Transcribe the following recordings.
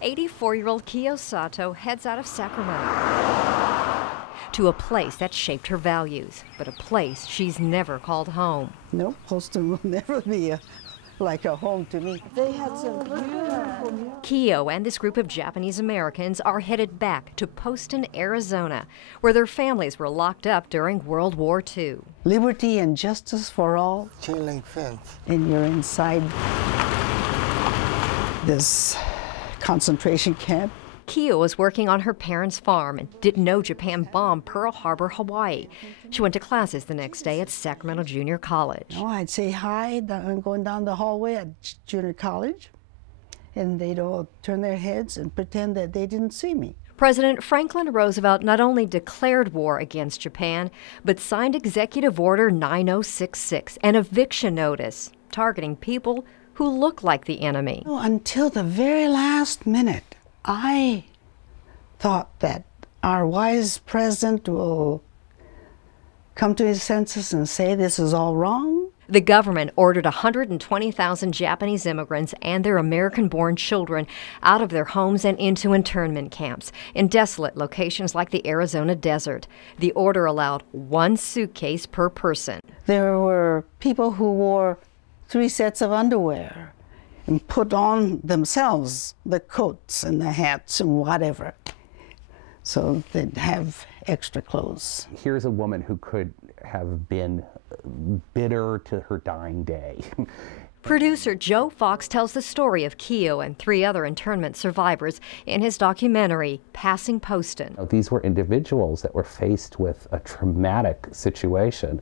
84-year-old Kiyo Sato heads out of Sacramento to a place that shaped her values, but a place she's never called home. No, Poston will never be like a home to me. They had some beautiful... Kiyo and this group of Japanese Americans are headed back to Poston, Arizona, where their families were locked up during World War II. Liberty and justice for all. Chain link fence. And you're inside this concentration camp. Kiyo was working on her parents' farm and didn't know Japan bombed Pearl Harbor, Hawaii. She went to classes the next day at Sacramento Junior College. Oh, I'd say hi going down the hallway at junior college, and they'd all turn their heads and pretend that they didn't see me. President Franklin Roosevelt not only declared war against Japan, but signed Executive Order 9066, an eviction notice targeting people who look like the enemy. Oh, until the very last minute, I thought that our wise president will come to his senses and say this is all wrong. The government ordered 120,000 Japanese immigrants and their American-born children out of their homes and into internment camps in desolate locations like the Arizona desert. The order allowed one suitcase per person. There were people who wore 3 sets of underwear and put on themselves the coats and the hats and whatever, so they'd have extra clothes. Here's a woman who could have been bitter to her dying day. Producer Joe Fox tells the story of Kiyo and 3 other internment survivors in his documentary, Passing Poston. These were individuals that were faced with a traumatic situation,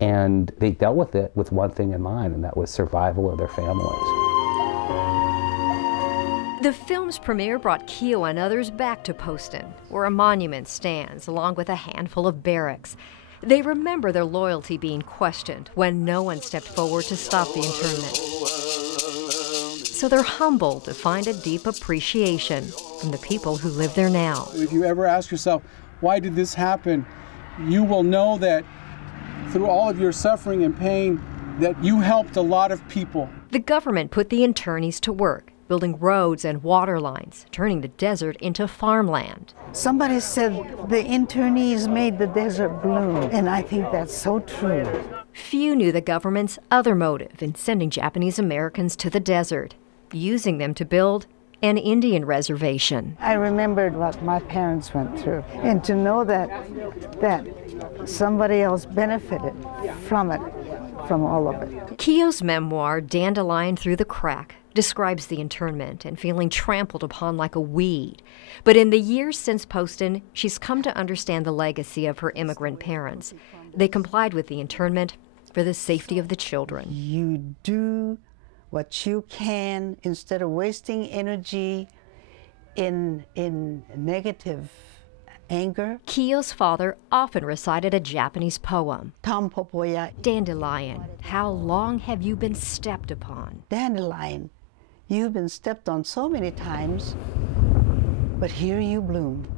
and they dealt with it with one thing in mind, and that was survival of their families. The film's premiere brought Kiyo and others back to Poston, where a monument stands, along with a handful of barracks. They remember their loyalty being questioned when no one stepped forward to stop the internment. So they're humbled to find a deep appreciation from the people who live there now. If you ever ask yourself, why did this happen? You will know that through all of your suffering and pain, that you helped a lot of people. The government put the internees to work, building roads and water lines, turning the desert into farmland. Somebody said the internees made the desert bloom, and I think that's so true. Few knew the government's other motive in sending Japanese Americans to the desert, using them to build an Indian reservation. I remembered what my parents went through, and to know that somebody else benefited from it, from all of it. Kiyo's memoir, Dandelion Through the Crack, describes the internment and feeling trampled upon like a weed. But in the years since Poston, she's come to understand the legacy of her immigrant parents. They complied with the internment for the safety of the children. You do what you can instead of wasting energy in negative anger. Kiyo's father often recited a Japanese poem. Tampopoya. Dandelion, how long have you been stepped upon? Dandelion, you've been stepped on so many times, but here you bloom.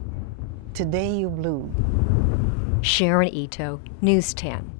Today you bloom. Sharon Ito, News 10.